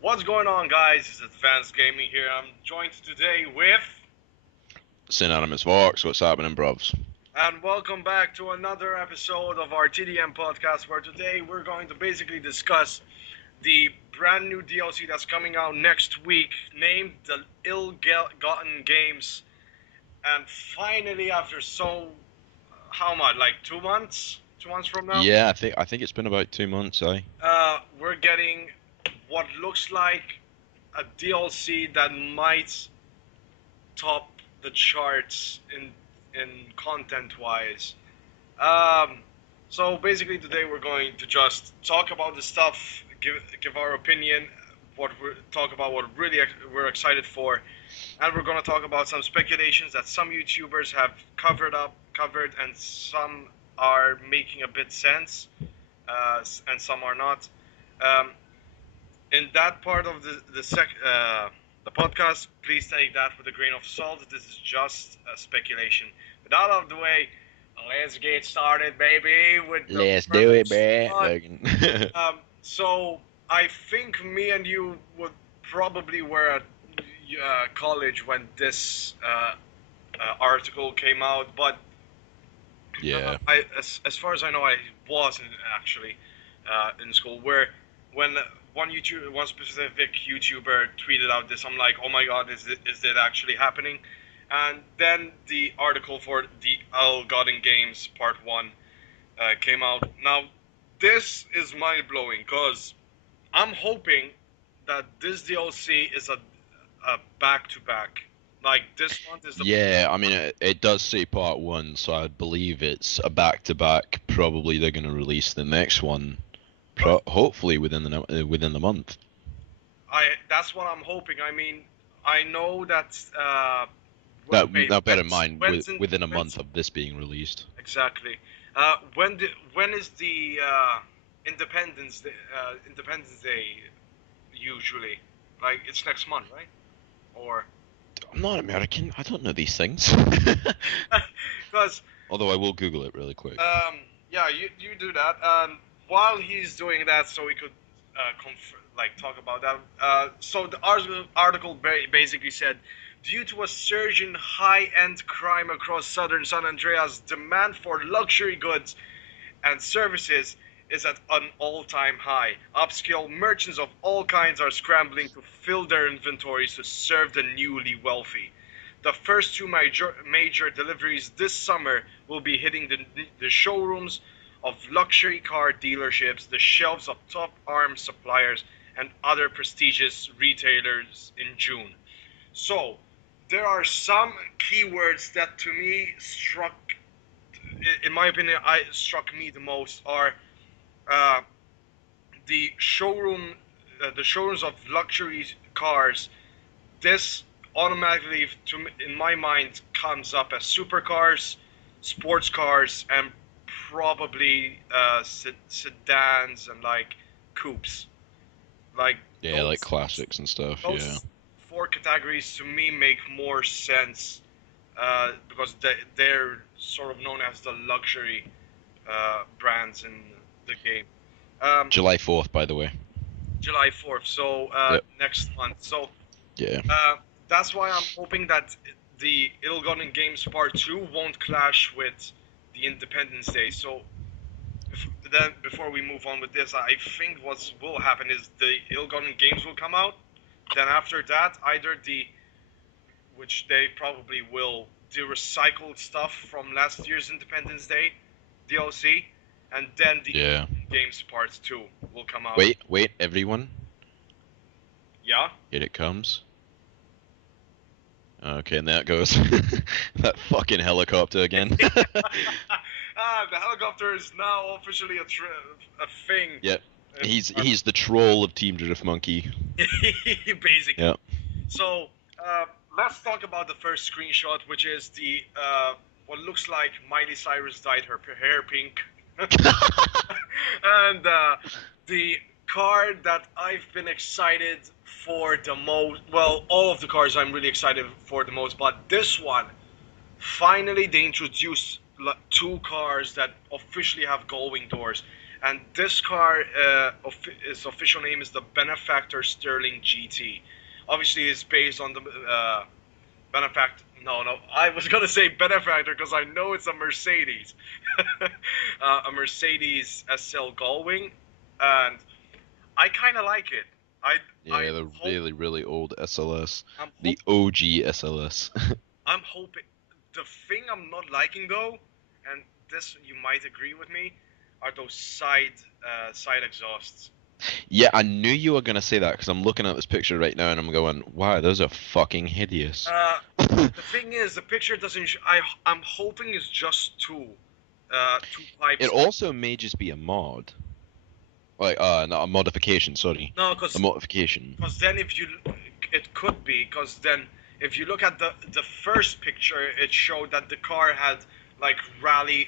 What's going on, guys? It's Advanced Gaming here. I'm joined today with, Synonymous Vox, what's happening, brovs? and welcome back to another episode of our TDM podcast, where today we're going to basically discuss the brand new DLC that's coming out next week, named the Ill-Gotten Games. And finally, after how much, like 2 months? 2 months from now, Yeah, I think it's been about 2 months, we're getting what looks like a DLC that might top the charts in content wise. Um, so basically today we're going to just talk about the stuff, give our opinion, what we talk about what really we're excited for, and we're going to talk about some speculations that some YouTubers have covered, and some are making a bit sense, and some are not. Um, in that part of the podcast, please take that with a grain of salt. This is just a speculation. But out of the way, let's get started, baby, with the Let's do it, first bruh. one. Fucking- So I think me and you would probably were at college when this article came out, but yeah. as far as I know, I wasn't actually in school. Where when one specific YouTuber tweeted out this, I'm like, oh my god, is it actually happening? And then the article for the All God in Games Part One came out. Now, this is mind blowing because I'm hoping that this DLC is a back to back. Like this month is the Yeah, I mean, it does say part one, so I believe it's a back-to-back. Probably they're going to release the next one, hopefully within the month. I that's what I'm hoping. I mean, I know that. Wait, Now, bear in mind, within a when's month of this being released. exactly? When is the Independence Day usually? Like it's next month, right? Or I'm not American. I don't know these things. because Although I will Google it really quick. yeah, you do that. And while he's doing that, so we could talk about that. So the article basically said, due to a surge in high-end crime across southern San Andreas, demand for luxury goods and services is at an all-time high. Upscale merchants of all kinds are scrambling to fill their inventories to serve the newly wealthy. The first two major deliveries this summer will be hitting the showrooms of luxury car dealerships, the shelves of top arms suppliers, and other prestigious retailers in June. So, there are some keywords that to me in my opinion, I struck me the most are uh, the showrooms of luxury cars. This automatically, in my mind, comes up as supercars, sports cars, and probably sedans and like coupes. Like Yeah, like those classics and stuff. Yeah. those four categories to me make more sense because they're sort of known as the luxury brands in the game. Um, July 4th, by the way. July 4th, so Yep. next month. So Yeah. uh, that's why I'm hoping that the Ill-Gotten Games Part 2 won't clash with the Independence Day. So then, before we move on with this, I think what will happen is the Ill-Gotten Games will come out. Then after that, either which they probably will, the recycled stuff from last year's Independence Day DLC, and then the Yeah. Games Part 2 will come out. Wait, everyone. Yeah? Here it comes. Okay, and there it goes. That fucking helicopter again. The helicopter is now officially a thing. Yep. He's the troll of Team Drift Monkey. Basically. Yep. So let's talk about the first screenshot, which is the what looks like Miley Cyrus dyed her hair pink, and the car that I've been excited for the most. Well, all of the cars I'm really excited for the most, but this one, finally they introduced two cars that officially have glowing doors, and this car, its official name is the Benefactor Sterling GT. Obviously, it's based on the Benefactor. No, no, I was gonna say Benefactor because I know it's a Mercedes, a Mercedes SL Gullwing, and I kind of like it. I I Yeah, the hope really, really old SLS. I'm hope The OG SLS. I'm hoping. The thing I'm not liking though, and this you might agree with me, are those side exhausts. Yeah, I knew you were gonna say that because I'm looking at this picture right now and I'm going, wow, those are fucking hideous. Uh, the thing is, the picture doesn't. I'm hoping it's just two It pipes. also may just be a mod. Like, not a modification, sorry. No, A because modification. then if you, it could be because then if you look at the first picture, it showed that the car had like rally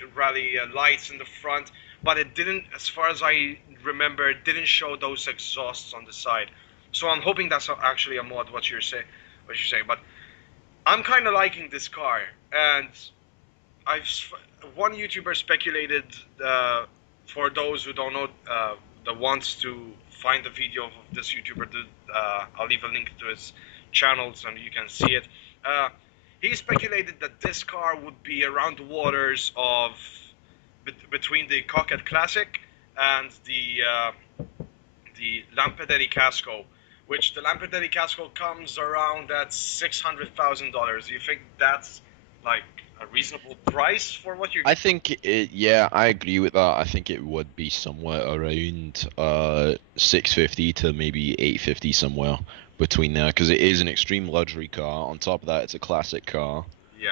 lights in the front, but it didn't, as far as I remember, it didn't show those exhausts on the side. So I'm hoping that's actually a mod. What you're saying, but I'm kind of liking this car, and I've one YouTuber speculated, uh, for those who don't know, that wants to find the video of this YouTuber. I'll leave a link to his channels and you can see it. Uh, he speculated that this car would be around the waters of between the Coquette Classic and the Lampadelli Casco, which the Lampadelli Casco comes around at $600,000. Do you think that's like a reasonable price for what you? I think yeah, I agree with that. I think it would be somewhere around 650 to maybe 850 somewhere between there because it is an extreme luxury car. On top of that, it's a classic car. Yeah.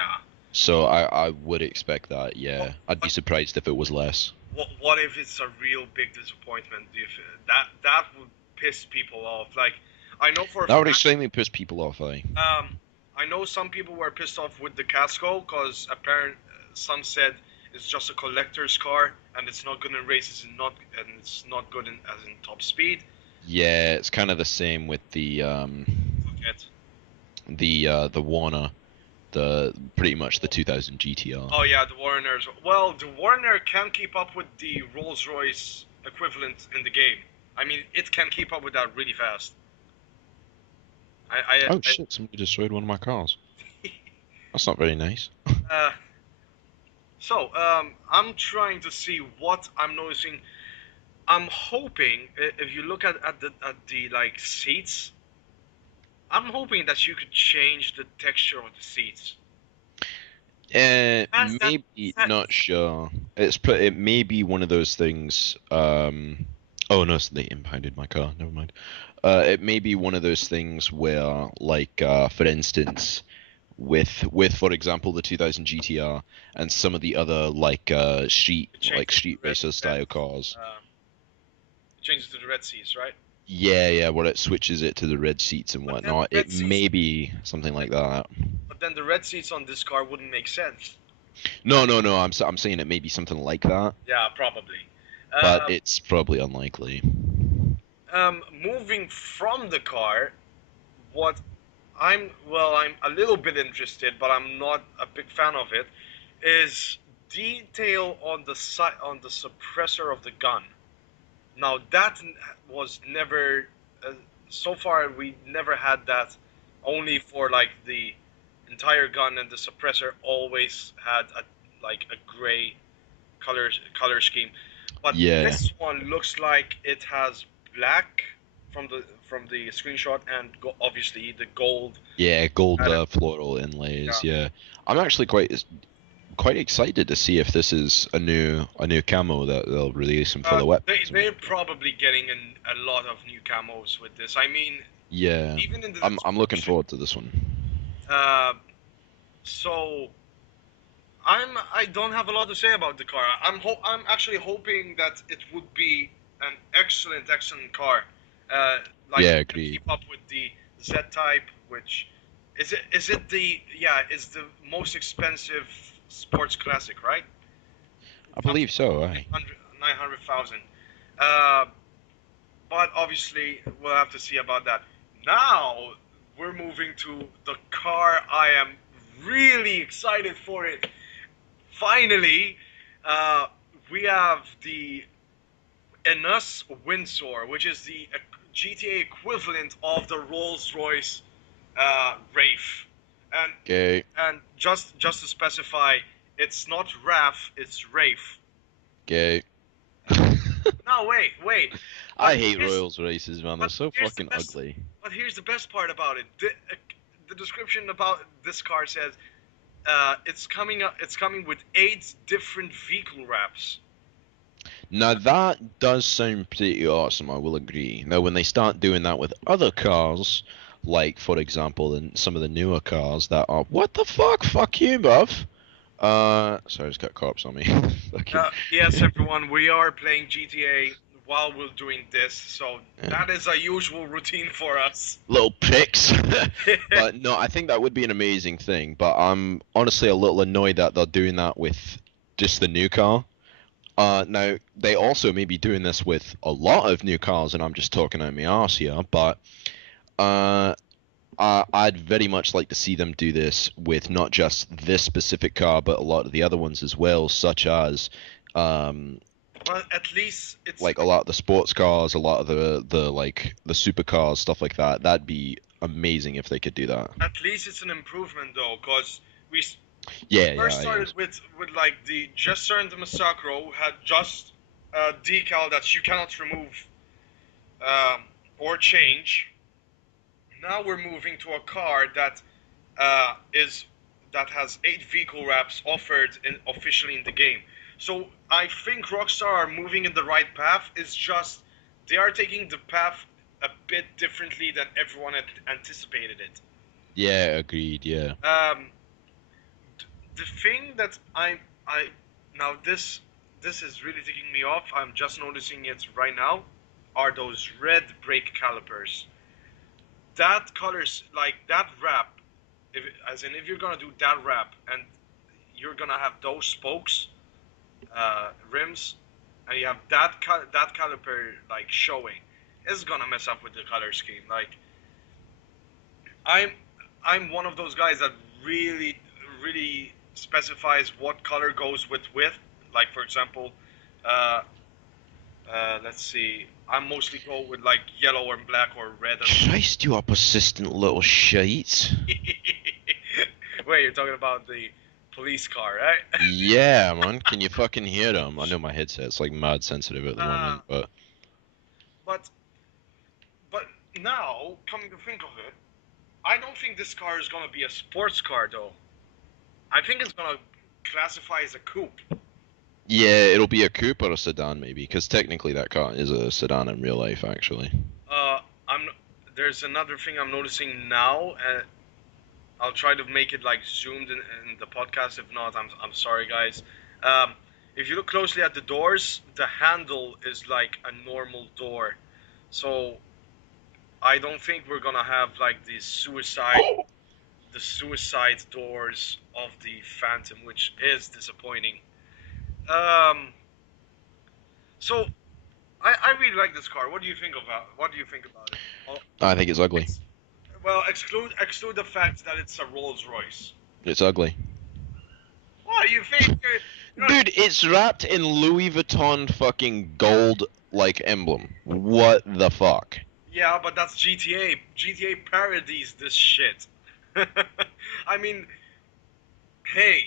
So I would expect that, What, yeah. I'd be what surprised if it was less. what if it's a real big disappointment? If that would piss people off. Like I know for a That would fact. extremely piss people off, eh? Um, I know some people were pissed off with the Casco because apparent some said it's just a collector's car and it's not good in races and it's not good as in top speed. Yeah, it's kind of the same with It. the Warner, the pretty much the 2000 GTR. Oh yeah, the Warners. Well, the Warner can keep up with the Rolls-Royce equivalent in the game. I mean, it can keep up with that really fast. Oh shit, somebody destroyed one of my cars. That's not very nice. uh, I'm trying to see what I'm noticing. I'm hoping if you look at the like seats, I'm hoping that you could change the texture of the seats. Has that Maybe that not sure. It may be one of those things. Oh no, so they impounded my car. Never mind. It may be one of those things where, like, for instance, with for example the 2000 GTR and some of the other like it changes to street the racer style cars. it changes to the red seats, right? Yeah, where it switches it to the red seats and But then the whatnot. It red seats, may be something like that. but then the red seats on this car wouldn't make sense. No. I'm saying it may be something like that, Yeah, probably. but Um, it's probably unlikely. Moving from the car, what I'm a little bit interested, but I'm not a big fan of it. Is detail on the on the suppressor of the gun. Now that was never, uh, so far we never had that. Only for like the entire gun and the suppressor always had a like a gray color scheme, but Yeah, this one looks like it has black from the screenshot and obviously the gold yeah, gold pattern. floral inlays. Yeah. Yeah, I'm actually quite excited to see if this is a new camo that they'll release for the weapons and They're whatnot. probably getting a lot of new camos with this. I mean, Yeah, even in the I'm looking description. forward to this one. Uh, so I don't have a lot to say about the car. I'm actually hoping that it would be an excellent car. Uh, like Yeah, it can agreed. keep up with the Z Type, which is it the yeah is the most expensive sports classic, right? I Comes believe around so. Aye. 900,000. Uh, but obviously we'll have to see about that. Now we're moving to the car. I am really excited for it. Finally, uh, we have the Enus Windsor, which is the GTA equivalent of the Rolls-Royce Wraith, and Okay. just to specify, it's not RAF, it's Wraith. Okay. No, wait. I But hate here's Royals races, man. They're but so here's the fucking best. ugly. But here's the best part about it. The description about this car says it's coming with 8 different vehicle wraps. Now that does sound pretty awesome, I will agree. Now when they start doing that with other cars, like for example in some of the newer cars that are what the fuck? Fuck you, bruv. Sorry, I just got cops on me. Fucking Yes, everyone, we are playing GTA while we're doing this, so yeah. that is a usual routine for us. Little pricks. But no, I think that would be an amazing thing. But I'm honestly a little annoyed that they're doing that with just the new car. Now they also may be doing this with a lot of new cars, and I'm just talking out my arse here. But uh, I'd very much like to see them do this with not just this specific car, but a lot of the other ones as well, such as um, Well, at least it's like a lot of the sports cars, a lot of the like the supercars, stuff like that. That'd be amazing if they could do that. an improvement though, because Yeah, first yeah, I started is. with like the Jester and the Massacro had just a decal that you cannot remove or change. Now we're moving to a car that is that has 8 vehicle wraps offered officially in the game. So I think Rockstar are moving in the right path. It's just they are taking the path a bit differently than everyone had anticipated it. Yeah, agreed. Yeah. Um, the thing that I now this is really ticking me off. I'm just noticing it right now. Are those red brake calipers? That colors like that wrap. If as in if you're gonna do that wrap and you're gonna have those spokes, rims, and you have that caliper like showing, it's gonna mess up with the color scheme. Like I'm I'm one of those guys that really specifies what color goes with. Like for example, uh, let's see. I mostly go with like yellow and black or red and Christ, you are persistent little shite. wait, you're talking about the police car, right? Yeah, man. Can you fucking hear them? I know my headset's like mad sensitive at the uh, moment, but but but now coming to think of it, I don't think this car is gonna be a sports car though. I think it's gonna classify as a coupe. yeah, it'll be a coupe or a sedan maybe, because technically that car is a sedan in real life, actually. Uh, I'm there's another thing I'm noticing now, and I'll try to make it like zoomed in the podcast. If not, I'm sorry, guys. Um, if you look closely at the doors, the handle is like a normal door, so I don't think we're gonna have like the suicide doors of the Phantom, which is disappointing. Um, so I really like this car. What do you think about it? Oh, I think it's ugly. it's well exclude the fact that it's a Rolls Royce. It's ugly. What do you think? You're not, Dude, it's wrapped in Louis Vuitton fucking gold like emblem. What the fuck? yeah, but that's GTA. GTA parodies this shit. I mean, hey,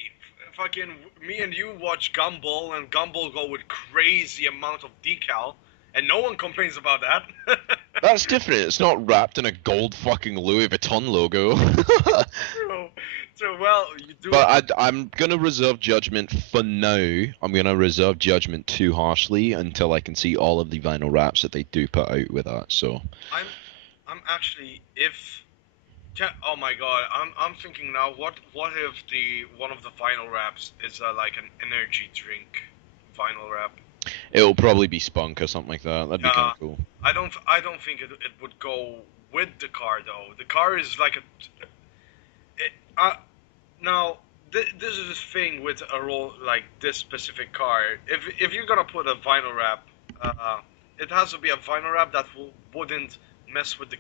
fucking me and you watch Gumball, and Gumball go with crazy amount of decal, and no one complains about that. That's different. It's not wrapped in a gold fucking Louis Vuitton logo. True, true. Well, you do. But I'm gonna reserve judgment for now. I'm gonna reserve judgment too harshly until I can see all of the vinyl wraps that they do put out with that. So I'm, I'm actually if. Oh my god, I'm thinking now. What if the one of the vinyl wraps is like an energy drink vinyl wrap? it'll probably be spunk or something like that. That'd be kind Uh, of cool. I don't think it would go with the car though. The car is like a. It, now this is the thing with a roll like this specific car. If you're gonna put a vinyl wrap, it has to be a vinyl wrap that wouldn't mess with the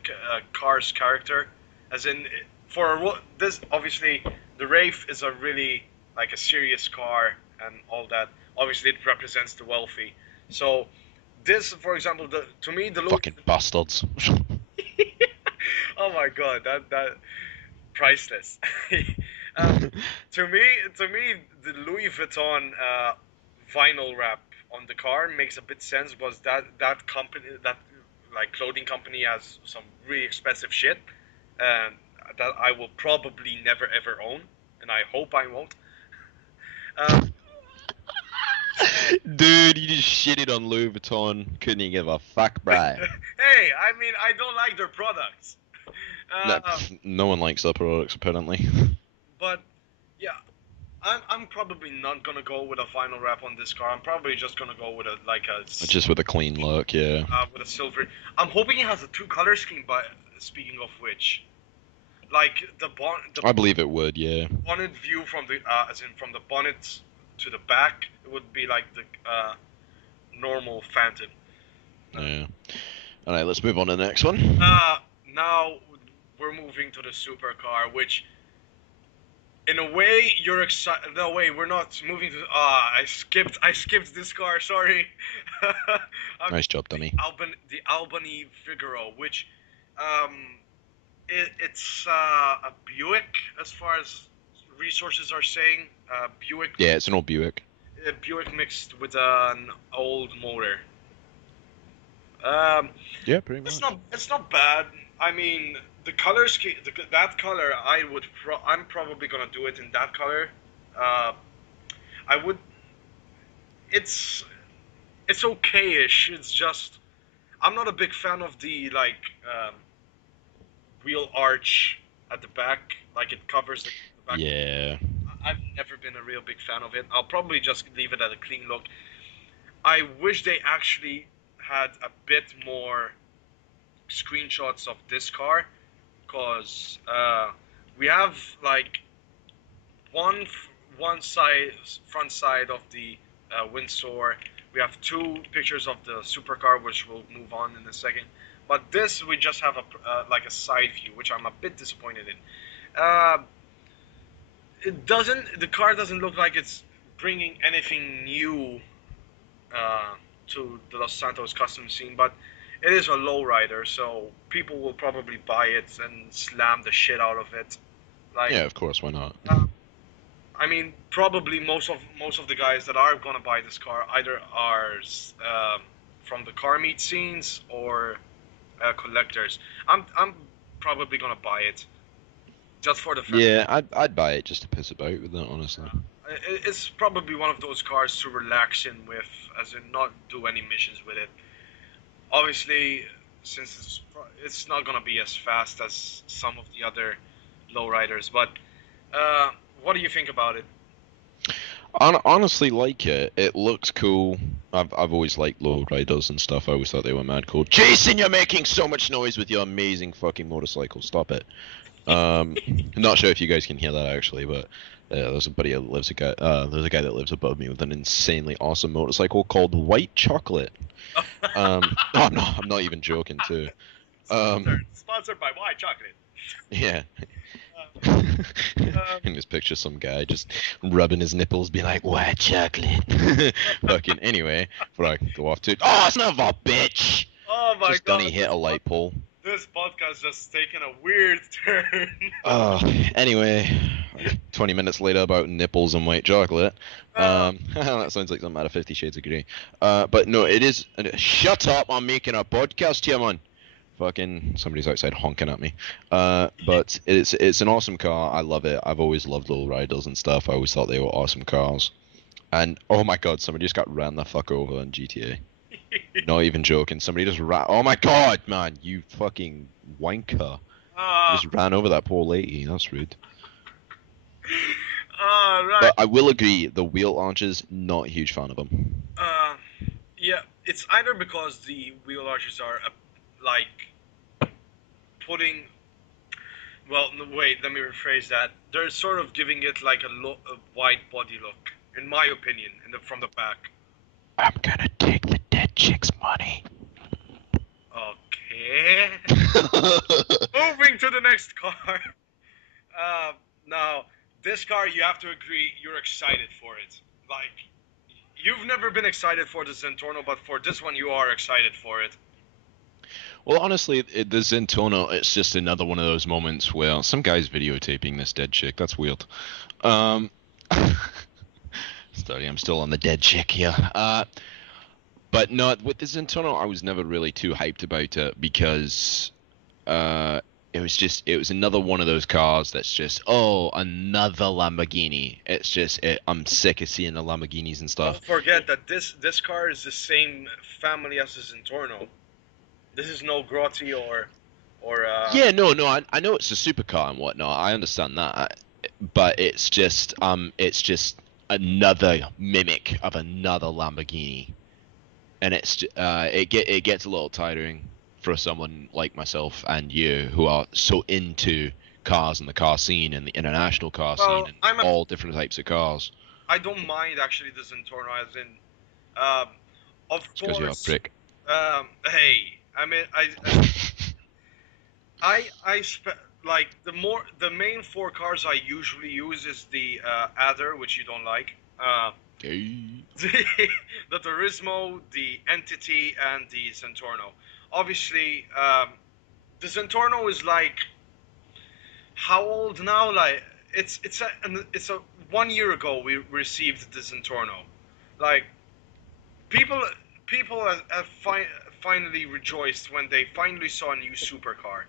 car's character. As in, for this obviously the Wraith is a really like a serious car and all that. Obviously, it represents the wealthy. So this, for example, to me the Louis. Fucking bastards. Oh my god, that priceless. um, to me, the Louis Vuitton vinyl wrap on the car makes a bit sense. Was that company, that like clothing company, has some really expensive shit, and that I will probably never ever own, and I hope I won't. Um, Dude, you just shitted on Louis Vuitton. Couldn't you give a fuck, bruh? hey, I mean, I don't like their products. No, Uh, no one likes their products apparently. but yeah, I'm probably not gonna go with a final wrap on this car. I'm probably just gonna go with a Just with a clean look, yeah. with a silver. I'm hoping it has a two color scheme. But speaking of which, like the I believe it would, yeah. bonnet view from the as in from the bonnet to the back, it would be like the normal Phantom. Yeah. Alright, let's move on to the next one. Now we're moving to the supercar, which in a way you're excited. No, wait, we're not moving to. I skipped this car. Sorry. Nice job, dummy. The Albany Figaro, which um, it's a Buick as far as resources are saying. Yeah, it's an old Buick. Buick mixed with an old motor. Um, Yeah, pretty much. it's not bad. I mean, the color scheme, that color, I'm probably gonna do it in that color. Uh, I would. It's it's okay-ish. It's just I'm not a big fan of the wheel arch at the back, like it covers the back. Yeah. I've never been a real big fan of it. I'll probably just leave it at a clean look. I wish they actually had a bit more screenshots of this car, because we have like one one side front side of the Windsor. We have two pictures of the supercar, which we'll move on in a second. But this we just have a like a side view, which I'm a bit disappointed in. Uh, it doesn't. The car doesn't look like it's bringing anything new uh, to the Los Santos custom scene, but it is a lowrider, so people will probably buy it and slam the shit out of it. Like, Yeah, of course, why not? uh, I mean, probably most of the guys that are gonna buy this car either are from the car meet scenes or collectors. I'm probably gonna buy it just for the fact. Yeah, I'd buy it just to piss about with it, honestly. It's probably one of those cars to relax in with, as in not do any missions with it. Obviously, since it's not gonna be as fast as some of the other lowriders, but uh, what do you think about it? Honestly, like it. It looks cool. I've always liked low riders and stuff. I always thought they were mad cool. Jason, you're making so much noise with your amazing fucking motorcycle. Stop it. Not sure if you guys can hear that actually, but there's a buddy that lives a guy. There's a guy that lives above me with an insanely awesome motorcycle called White Chocolate. I'm not even joking too. Sponsored by White Chocolate. Yeah. Um, And just picture some guy just rubbing his nipples, be like, white chocolate. Fucking anyway, before I go off to, oh, son of a bitch! oh my Just god, Dunny hit a light pole. this podcast just taken a weird turn. Oh, anyway, 20 minutes later about nipples and white chocolate. That sounds like something out of 50 Shades of Grey. But no, it is. Shut up! I'm making a podcast here, man. Fucking somebody's outside honking at me. But it's an awesome car. I love it. I've always loved low riders and stuff. I always thought they were awesome cars. And oh my god, somebody just got ran the fuck over in GTA. Not even joking. Somebody just ran. Oh my god, man, you fucking wanker! You just ran over that poor lady. That's rude. Right. But I will agree, the wheel arches, not a huge fan of them. Yeah, it's either because the wheel arches are like putting. Well, no, wait, let me rephrase that. They're sort of giving it like a wide body look, in my opinion, from the back. I'm gonna take the dead chick's money. Okay. Moving to the next car. Now, this car, you have to agree, you're excited for it. Like, you've never been excited for the Zentorno, but for this one you are excited for it. Well, honestly, the Zentono, it's just another one of those moments where some guy's videotaping this dead chick. That's weird. Um, Sorry, I'm still on the dead chick here. But no, with the Zentono, I was never really too hyped about it because uh, it was another one of those cars that's just, oh, another Lamborghini. It's just, I'm sick of seeing the Lamborghinis and stuff. Don't forget that this car is the same family as the Zentorno. This is no Grotti or Yeah, no, I know it's a supercar and whatnot. I understand that, but it's just another mimic of another Lamborghini, and it gets a little tiring for someone like myself and you who are so into cars and the car scene and the international car scene well, and all different types of cars. I don't mind actually the Zentorno as in um, of It's because you're a course prick. hey I mean I like the main four cars I usually use is the Adder, which you don't like, Gay. the Turismo, the Entity, and the Zentorno. Obviously, the Zentorno is like how old now? Like it's a 1 year ago we received the Zentorno. Like people people have finally rejoiced when they finally saw a new supercar.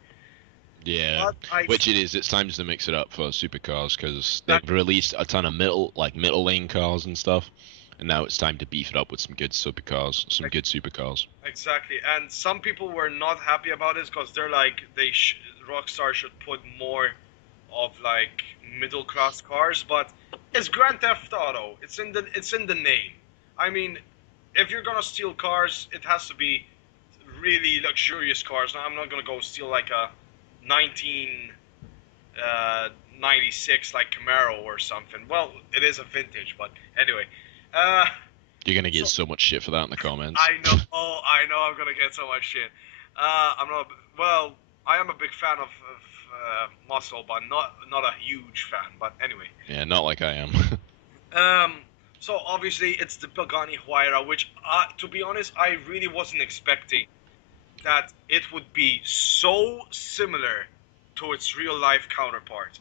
Yeah, But I which it is. It's time to mix it up for supercars because they've that released a ton of middle lane cars and stuff, and now it's time to beef it up with some good supercars, some good supercars. exactly, and some people were not happy about this because they're like Rockstar should put more of like middle class cars, but it's Grand Theft Auto. It's in the name. I mean, if you're gonna steal cars, it has to be really luxurious cars. Now, I'm not gonna go steal like a 1996 like Camaro or something. Well, it is a vintage, but anyway. Uh, You're gonna get so so much shit for that in the comments. I know. Oh, I know. I'm gonna get so much shit. I'm not. Well, I am a big fan of muscle, but not a huge fan. But anyway. Yeah, not like I am. Um. So obviously it's the Pagani Huayra, which, to be honest, I really wasn't expecting that it would be so similar to its real life counterpart.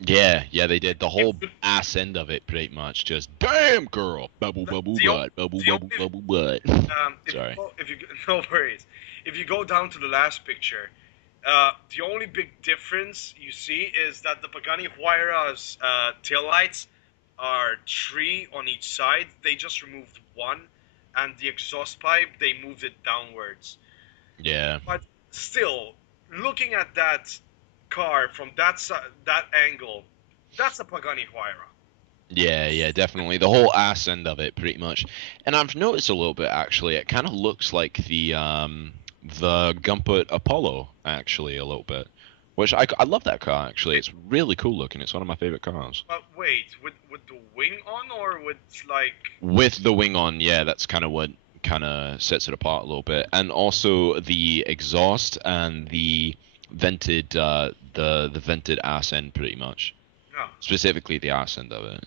Yeah, they did the It whole would, ass end of it pretty much. Just bam, girl, bubble bubble the butt, bubble the bubble only bubble butt. Sorry. if you no worries, if you go down to the last picture, the only big difference you see is that the Pagani Huayra's taillights are three on each side. They just removed one, and the exhaust pipe they moved it downwards. Yeah. But still, looking at that car from that angle, that's a Pagani Huayra. Yeah, definitely. The whole ass end of it, pretty much. And I've noticed a little bit actually. It kind of looks like the Gumpert Apollo actually a little bit, which I love that car actually. It's really cool looking. It's one of my favorite cars. But wait, with the wing on or with like With the wing on, yeah, that's kind of what kind of sets it apart a little bit. And also the exhaust and the the vented ass end, pretty much. no? Specifically the ass end of it.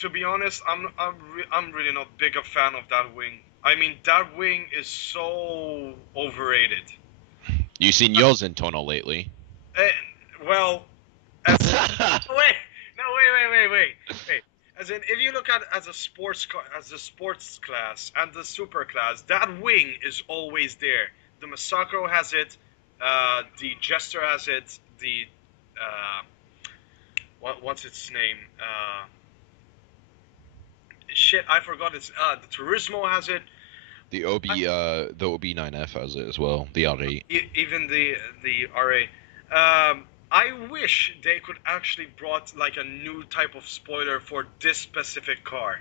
To be honest, I'm really not big a fan of that wing. I mean, that wing is so overrated. You seen Uh, yours in tonal lately? eh, well, as wait, no, wait. As in, if you look at as a as a sports class and the super class, that wing is always there. The Masacro has it, the Jester has it, the what's its name? Shit, I forgot. It's the Turismo has it. The OB9F has it as well. The R8. Even the RA. I wish they could actually brought like a new type of spoiler for this specific car,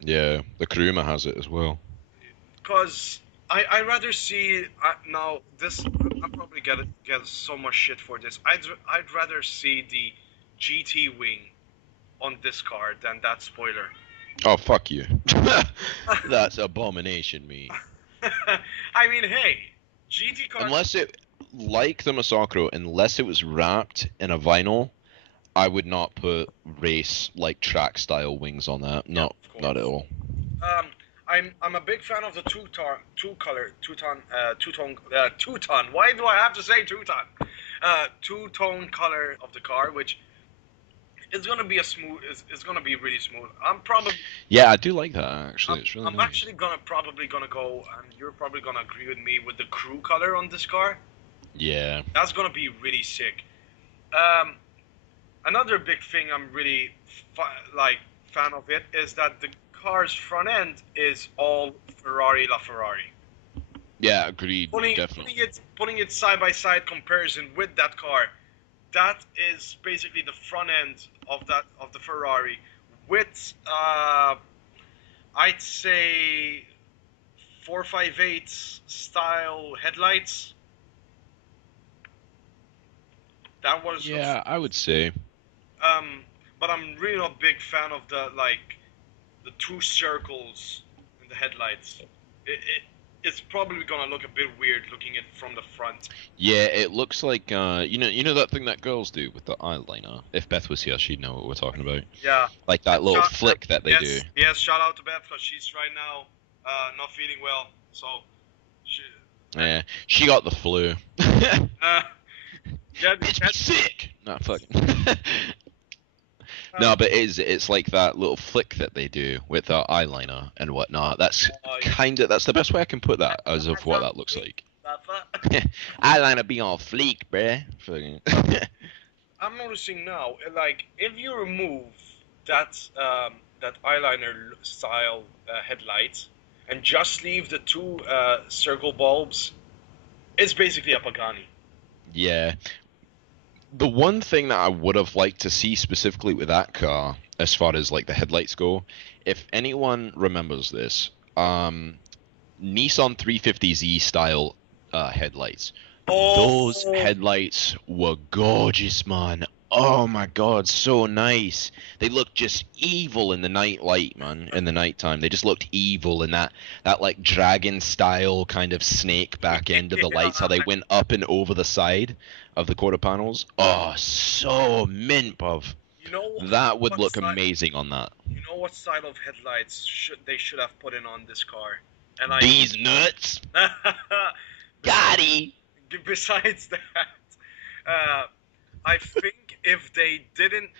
Yeah, the Kuruma has it as well. cause I rather see now this. I'll probably get so much shit for this. I'd rather see the GT wing on this car than that spoiler. Oh fuck you. That's abomination, me. I mean, hey, GT cars. Unless it, like the Masacro, unless it was wrapped in a vinyl I would not put race like track style wings on that. Yeah, Not of not at course. all. Um, I'm a big fan of the two tone. Why do I have to say two tone? Two-tone color of the car, which is gonna be a smooth. Is gonna be really smooth. Yeah, I do like that actually. I'm, It's really I'm nice. actually probably gonna go, and you're probably gonna agree with me with the crew color on this car. Yeah. That's gonna be really sick. Um, Another big thing I'm really like fan of it is that the car's front end is all Ferrari LaFerrari. Yeah, agreed. Definitely. Putting it side by side comparison with that car, that is basically the front end of the Ferrari with I'd say 458 style headlights. That was Yeah, I would say. um, but I'm really not a big fan of the two circles in the headlights. It's probably gonna look a bit weird looking at from the front. Yeah, it looks like you know that thing that girls do with the eyeliner. If Beth was here, she'd know what we're talking about. Yeah. Like And that little flick that they do. yes, shout out to Beth because she's right now not feeling well. So she, and, Yeah, she got the flu. uh, get Bitch, be get sick. Not fucking. um, No, but it's like that little flick that they do with the eyeliner and whatnot. That's yeah. that's the best way I can put that as of That's what a that looks fleek. like. That's Eyeliner be all fleek, bruh. Fucking. I'm noticing now, like if you remove that eyeliner style headlight and just leave the two circle bulbs, it's basically a Pagani. Yeah. The one thing that I would have liked to see specifically with that car, as far as like the headlights go, if anyone remembers this, Nissan 350Z style headlights. Those Oh, headlights were gorgeous, man. Oh my god, so nice. They looked just evil in the night light, man. In the nighttime, they just looked evil in that like dragon style kind of snake back end of the yeah. lights. How they went up and over the side of the quarter panels. Oh, so mint, bruv. You know That would what look side? amazing on that. You know what style of headlights should have put in on this car? And I These nuts, besides Gotti. besides that, uh, I think if they didn't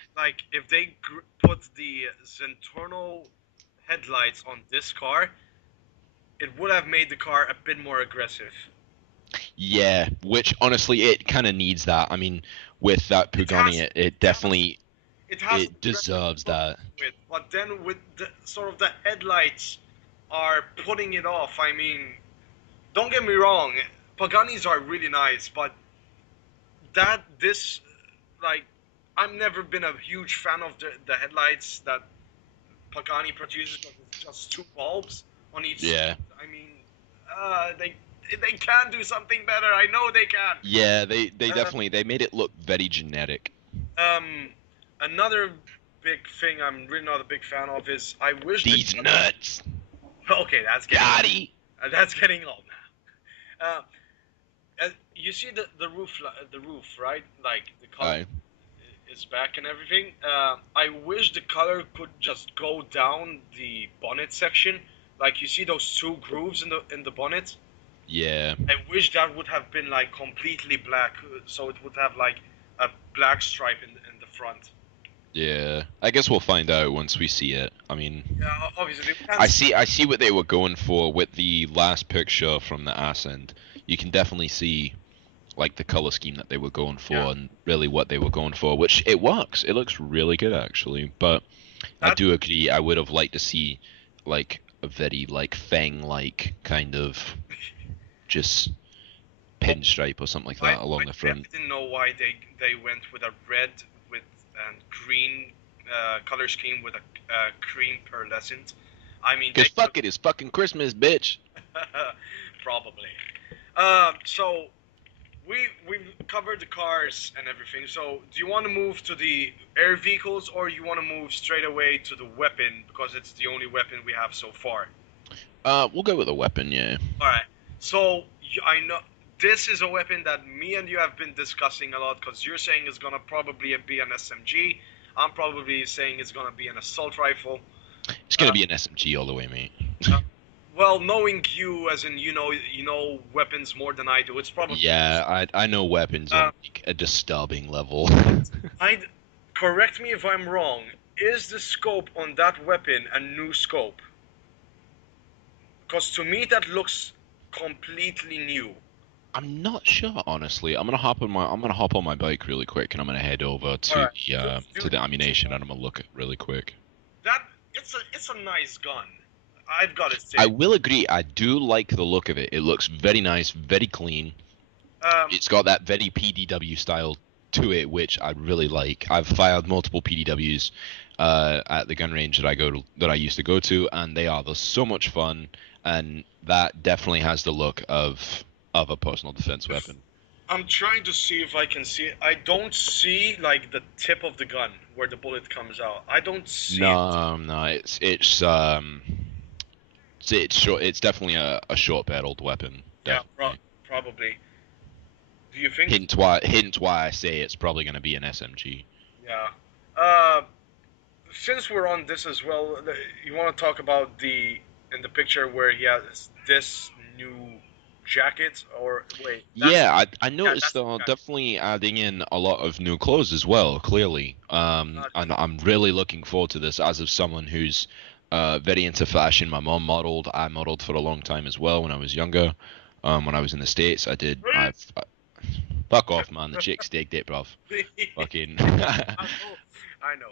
if they put the Zentorno headlights on this car, it would have made the car a bit more aggressive. Yeah, which honestly it kind of needs that. I mean, with that It Pugani, has it it has definitely it has an it aggressive deserves look that. to it, but then with the sort of the headlights are putting it off. I mean, don't get me wrong, Paganis are really nice, but that this like I've never been a huge fan of the headlights that Pagani produces because it's just two bulbs on each Yeah. side. I mean, they can do something better. I know they can. Yeah, they Uh, definitely they made it look very generic. um, Another big thing I'm really not a big fan of is I wish the These nuts. okay Gotti. that's getting old now. You see the the roof right like the color Aye. is back and everything. I wish the color could just go down the bonnet section. Like you see those two grooves in the bonnet. Yeah. I wish that would have been like completely black, so it would have like a black stripe in the front. Yeah. I guess we'll find out once we see it. I mean, Yeah, obviously we can't. I see what they were going for with the last picture from the ass end. You can definitely see like the color scheme that they were going Yeah, for and really what they were going for, which it works. It looks really good actually. But I that do agree. I would have liked to see like a very like fang like kind of just oh, pinstripe or something like that I along the front. definitely know why they went with a red with and green color scheme with a cream pearlescent. I mean Cause fuck it, it's fucking Christmas, bitch. probably. So we've covered the cars and everything. So do you want to move to the air vehicles or you want to move straight away to the weapon because it's the only weapon we have so far? We'll go with a weapon, yeah. All right. So I know this is a weapon that me and you have been discussing a lot because you're saying it's gonna probably be an SMG. I'm probably saying it's gonna be an assault rifle. It's gonna Uh, be an SMG all the way, mate. uh, well, knowing you as in you know weapons more than I do, it's probably. Yeah, I know weapons Uh, on like a disturbing level. I correct me if I'm wrong. Is the scope on that weapon a new scope? Because to me that looks completely new. I'm not sure, honestly. I'm gonna hop on my bike really quick, and I'm gonna head over All right, please to do the that. ammunition, and I'm gonna look at really quick. That it's a nice gun. I've got to I say. will agree, I do like the look of it. It looks very nice, very clean. Um, It's got that very PDW style to it, which I really like. I've fired multiple PDWs at the gun range that I used to go to, and they're so much fun, and that definitely has the look of a personal defense weapon. I'm trying to see if I can see it. I don't see like the tip of the gun where the bullet comes out. I don't see it. No, no, it's short. It's definitely a short barreled weapon, Yeah, definitely. probably. Do you think? Hint why I say it's probably going to be an SMG. Yeah. Since we're on this as well, you want to talk about the in the picture where he has this new jacket or wait, that's Yeah, I noticed that's the they're jacket. definitely adding in a lot of new clothes as well, clearly. Uh, And I'm really looking forward to this as of someone who's very into fashion. My mom modeled, I modeled for a long time as well when I was younger. When I was in the States, fuck off, man. The chicks digged it, bruv. Fucking. I know.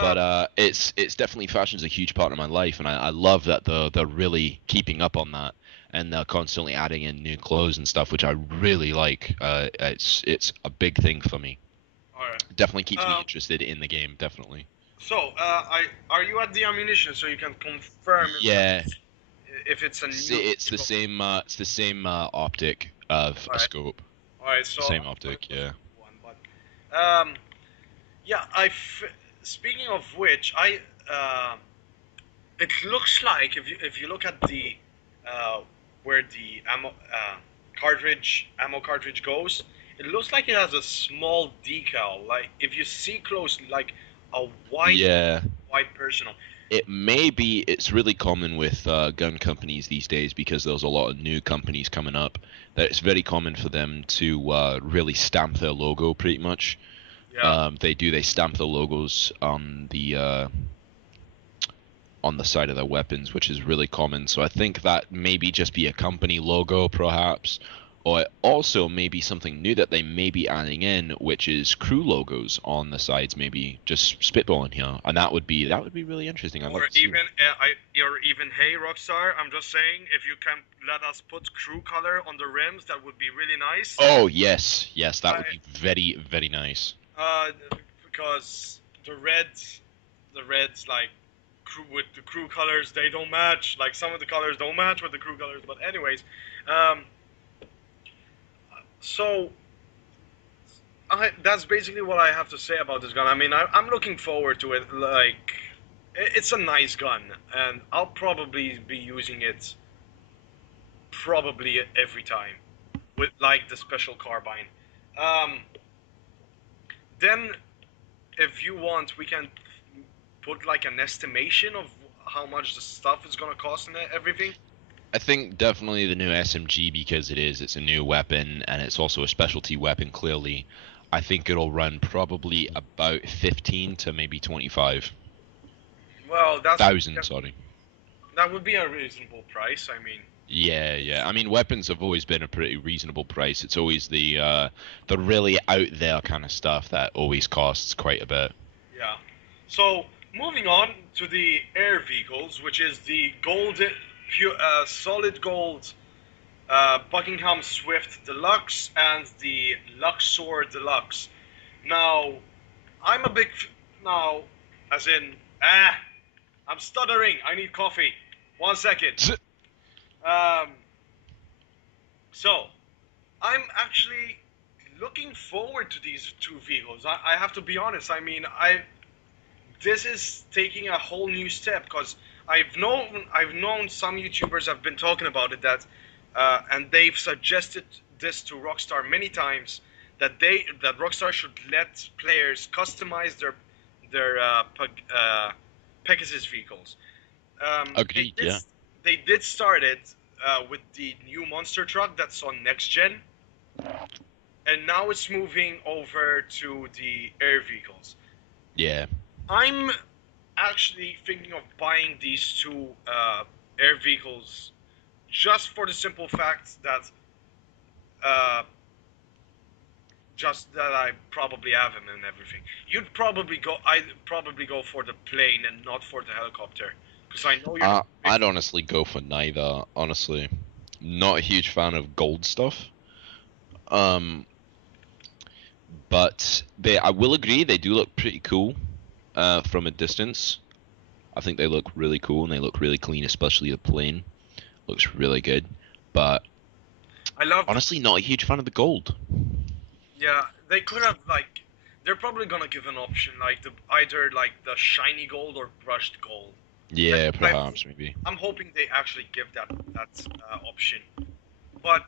But it's definitely fashion's a huge part of my life, and I love that they're really keeping up on that, and they're constantly adding in new clothes and stuff, which I really like. It's a big thing for me. All right. It definitely keeps me Um, interested in the game, definitely. so, I are you at the ammunition so you can confirm Yeah, if it's a new it's the scope? same optic of All a right. scope. All right. It's the So same I'm gonna optic, go for yeah. the new one, but yeah. Speaking of which, it looks like if you look at the uh, where the ammo cartridge goes, it looks like it has a small decal. Like if you see closely, like a Yeah. white personal. It's really common with gun companies these days because there's a lot of new companies coming up that it's very common for them to really stamp their logo pretty much. Yeah. They stamp the logos on the side of their weapons, which is really common. So I think that maybe just be a company logo, perhaps, or also maybe something new that they may be adding in, which is crew logos on the sides, maybe just spitballing here, and that would be really interesting. I'd like to see that. Or even hey Rockstar, I'm just saying if you can let us put crew color on the rims, that would be really nice. Oh yes, yes, that I would be very, very nice. uh because the reds like crew with the crew colors they don't match. Like some of the colors don't match with the crew colors. But anyways, um, so that's basically what I have to say about this gun. I mean, I'm looking forward to it. Like, it's a nice gun, and I'll probably be using it probably every time with like the special carbine. Um, then, if you want, we can put like an estimation of how much the stuff is gonna cost and everything. I think definitely the new SMG because it's a new weapon and it's also a specialty weapon clearly. I think it'll run probably about 15 to maybe 25,000, Well, sorry. that would be a reasonable price. I mean, Yeah, yeah. I mean, weapons have always been a pretty reasonable price. It's always the really out there kind of stuff that always costs quite a bit. yeah. So moving on to the air vehicles, which is the solid gold Buckingham Swift Deluxe and the Luxor Deluxe. Now, I'm a big now, as in I'm stuttering. I need coffee. 1 second. Um, so I'm actually looking forward to these two vehicles. I have to be honest. I mean, I this is taking a whole new step because I've known some YouTubers have been talking about it that and they've suggested this to Rockstar many times that Rockstar should let players customize their Pegasus vehicles. Um, they Agreed. did Yeah. they did start it with the new monster truck that's on next gen, and now it's moving over to the air vehicles. Yeah. I'm actually thinking of buying these two air vehicles just for the simple fact that uh, just that I probably have them and everything. I'd probably go for the plane and not for the helicopter because I know you're not big. I'd honestly go for neither. Honestly, not a huge fan of gold stuff. Um, but I will agree they do look pretty cool. From a distance, I think they look really cool and they look really clean, especially the plane looks really good. But I love the honestly, not a huge fan of the gold. yeah. They could have like they're probably gonna give an option like the either like the shiny gold or brushed gold. Yeah, I perhaps maybe. I'm hoping they actually give that option. But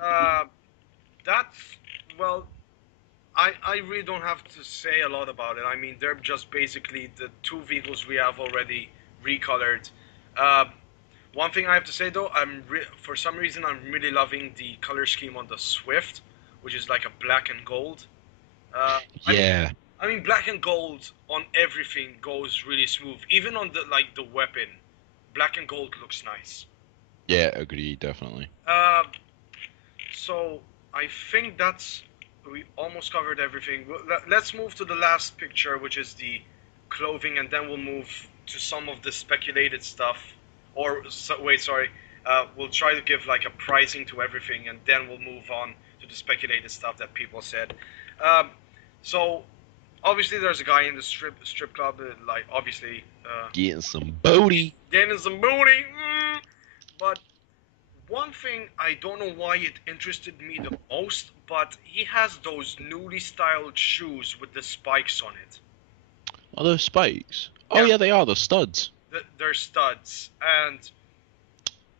uh, that's well, I really don't have to say a lot about it. I mean, they're just basically the two vehicles we have already recolored. Uh, One thing I have to say though, for some reason I'm really loving the color scheme on the Swift, which is like a black and gold. Uh, I mean, Yeah, black and gold on everything goes really smooth. Even on the weapon, black and gold looks nice. yeah, agree, definitely. Uh, So I think we almost covered everything. Let's move to the last picture, which is the clothing, and then we'll move to some of the speculated stuff. Wait, sorry. We'll try to give like a pricing to everything, and then we'll move on to the speculated stuff that people said. Um, so obviously, there's a guy in the strip club, like obviously Getting some booty. getting some booty. But one thing I don't know why it interested me the most, but he has those newly styled shoes with the spikes on it. Are those spikes? Oh Yeah, yeah, they are. The studs. they're studs, and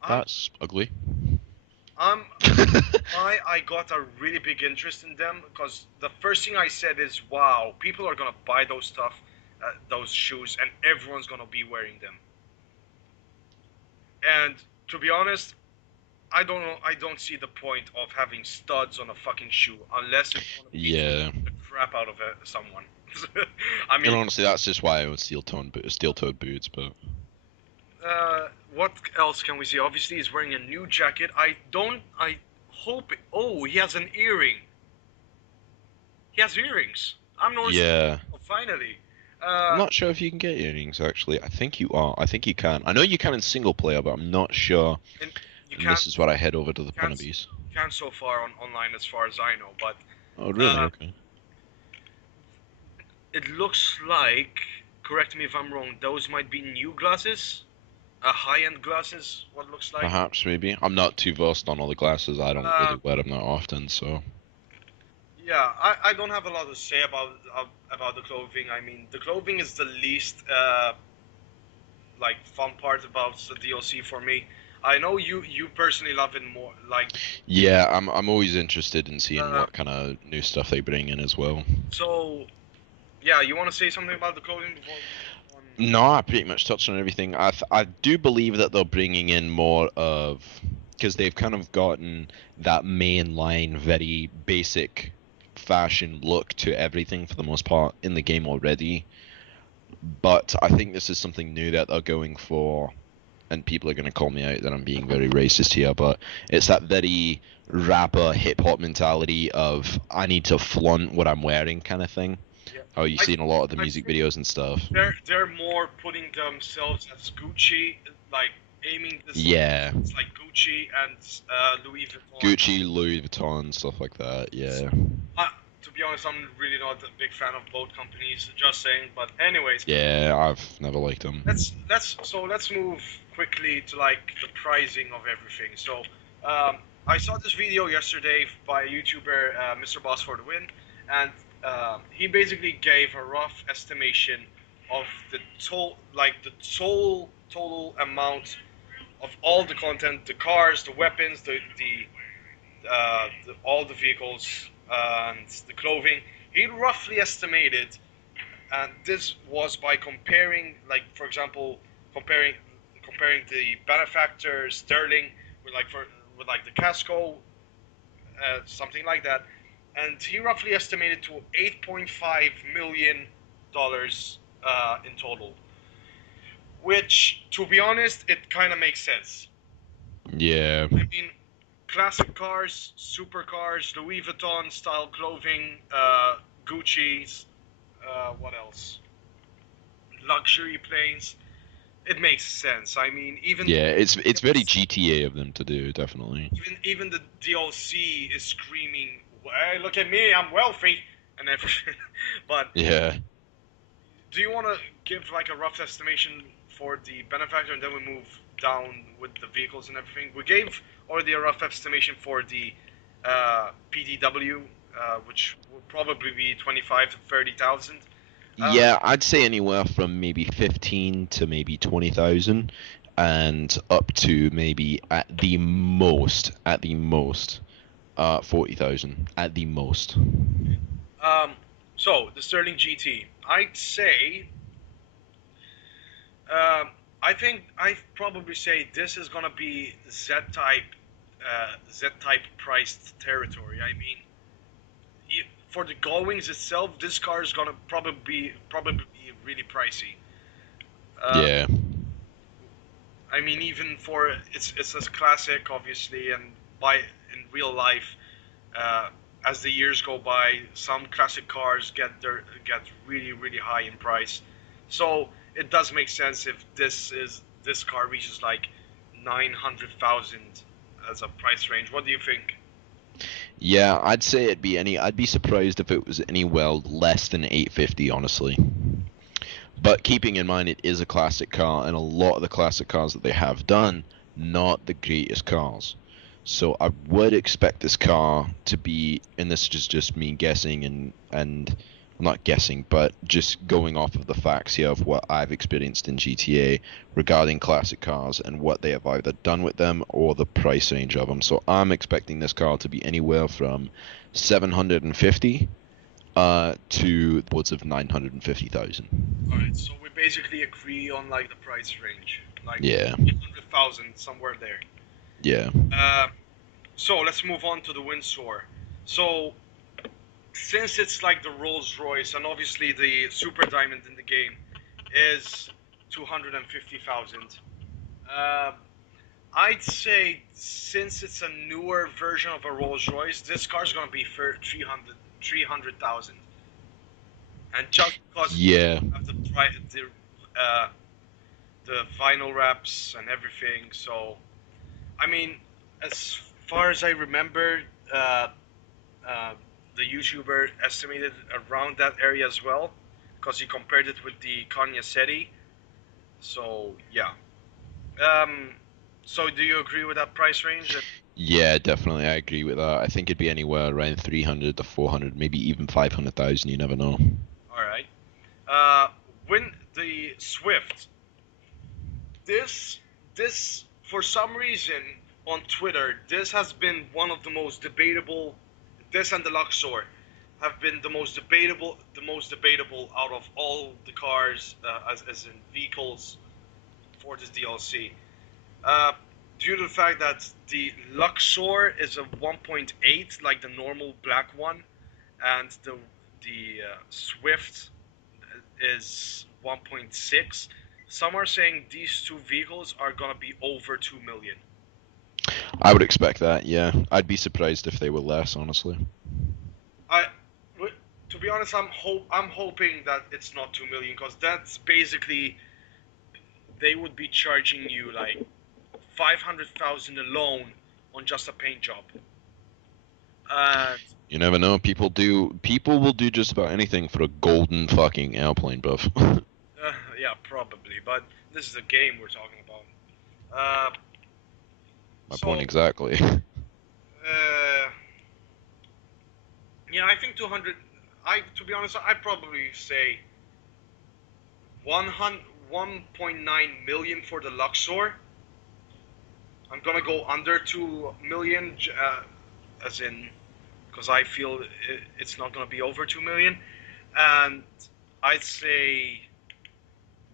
I'm That's ugly. I'm why I got a really big interest in them because the first thing I said is, wow, people are gonna buy those shoes, and everyone's gonna be wearing them. And to be honest, I don't know. I don't see the point of having studs on a fucking shoe unless it's gonna beat Yeah. the crap out of someone. I And mean, honestly, that's just why I own steel-toed boots. But what else can we see? Obviously, he's wearing a new jacket. I don't. I hope. Oh, he has an earring. He has earrings. I'm noticing. yeah, Oh, finally. I'm Uh, not sure if you can get earrings. Actually, I think you are. I think you can. I know you can in single player, but I'm not sure. and you And this can't. is what I head over to the Can't. Punnabees. Can't so far online as far as I know. But Oh, really? uh, Okay. it looks like. Correct me if I'm wrong. Those might be new glasses. High-end glasses. What looks like. Perhaps, maybe. I'm not too versed on all the glasses. I don't Uh, really wear them that often, so. yeah, I don't have a lot to say about the clothing. I mean, the clothing is the least like fun part about the DLC for me. I know you personally love it more. Like, Yeah, I'm always interested in seeing uh, what kind of new stuff they bring in as well. so yeah, you want to say something about the clothing before we move on? No, I pretty much touched on everything. I do believe that they're bringing in more of because they've kind of gotten that mainline, very basic fashion look to everything for the most part in the game already. But I think this is something new that they're going for, and people are going to call me out that I'm being very racist here, but it's that very rapper hip hop mentality of I need to flaunt what I'm wearing kind of thing. Yeah, How you I see in a lot of the I music think videos and stuff. they're more putting themselves as Gucci, like aiming this Yeah. it's like Gucci and Louis Vuitton. Gucci, Louis Vuitton, stuff like that. Yeah. To be honest, I'm really not a big fan of both companies. Just saying. But anyways, Yeah, I've never liked them. let's move quickly to like the pricing of everything. So I saw this video yesterday by a YouTuber, Mr. Boss for the Win, and he basically gave a rough estimation of the total amount of all the content, the cars, the weapons, the all the vehicles and the clothing. He roughly estimated, and this was by comparing, like for example, comparing comparing the benefactor sterling with the casco, something like that, and he roughly estimated to $8.5 million in total. Which, to be honest, it kind of makes sense. Yeah. I mean, classic cars, supercars, Louis Vuitton style clothing, Gucci's, what else? Luxury planes. It makes sense. I mean, Yeah, it's very GTA of them to do, definitely. even the DLC is screaming, "Hey, look at me, I'm wealthy," and everything. But Yeah. do you want to give like a rough estimation for the benefactor, and then we move down with the vehicles and everything? We gave already a rough estimation for the PDW, which will probably be 25 to 30,000. Uh, Yeah, I'd say anywhere from maybe 15 to maybe 20,000 and up to maybe at the most 40,000 at the most. um, so the Sterling GT, I'd say, um, I think I'd probably say this is gonna be Z-type priced territory. I mean, for the Gullwings itself, this car is gonna probably be really pricey. Uh, Yeah. I mean, even for it's a classic, obviously, and by in real life, uh, as the years go by, some classic cars get really high in price. So it does make sense if this car reaches like 900,000 as a price range. What do you think? Yeah, I'd be surprised if it was anywhere less than 850, honestly. But keeping in mind it is a classic car, and a lot of the classic cars that they have done, not the greatest cars. So I would expect this car to be, and this is just me guessing and not guessing, but just going off of the facts here of what I've experienced in GTA regarding classic cars and what they have either done with them or the price range of them. So I'm expecting this car to be anywhere from 750 to upwards of 950,000. All right, so we basically agree on like the price range, like Yeah, 800,000 somewhere there. yeah, Uh, so let's move on to the Windsor. So since it's like the Rolls Royce, and obviously the super diamond in the game is 250,000. Uh, I'd say since it's a newer version of a Rolls Royce, this car's gonna be for 300,000. And just because it doesn't yeah. have uh, the vinyl wraps and everything, so I mean, as far as I remember, uh, uh, the YouTuber estimated around that area as well, because he compared it with the Cognacetti. So yeah. Um, so do you agree with that price range? Yeah, definitely. I agree with that. I think it'd be anywhere around 300 to 400, maybe even 500,000. You never know. All right. Uh, when the Swift, this this for some reason on Twitter, this has been one of the most debatable. This and the Luxor have been the most debatable out of all the cars, as in vehicles for this DLC. Uh, Due to the fact that the Luxor is a 1.8, like the normal black one, and the Swift is 1.6. Some are saying these two vehicles are gonna be over 2 million. I would expect that, yeah. I'd be surprised if they were less, honestly. I, to be honest, I'm hoping that it's not 2 million, because that's basically they would be charging you like 500,000 alone on just a paint job. And You never know. People will do just about anything for a golden fucking airplane, buff. yeah, probably, but this is a game we're talking about. Uh, My so point exactly. yeah, I think 200. To be honest, I probably say 100, 1.9 million for the Luxor. I'm gonna go under 2 million. as in, because I feel it's not gonna be over 2 million, and I'd say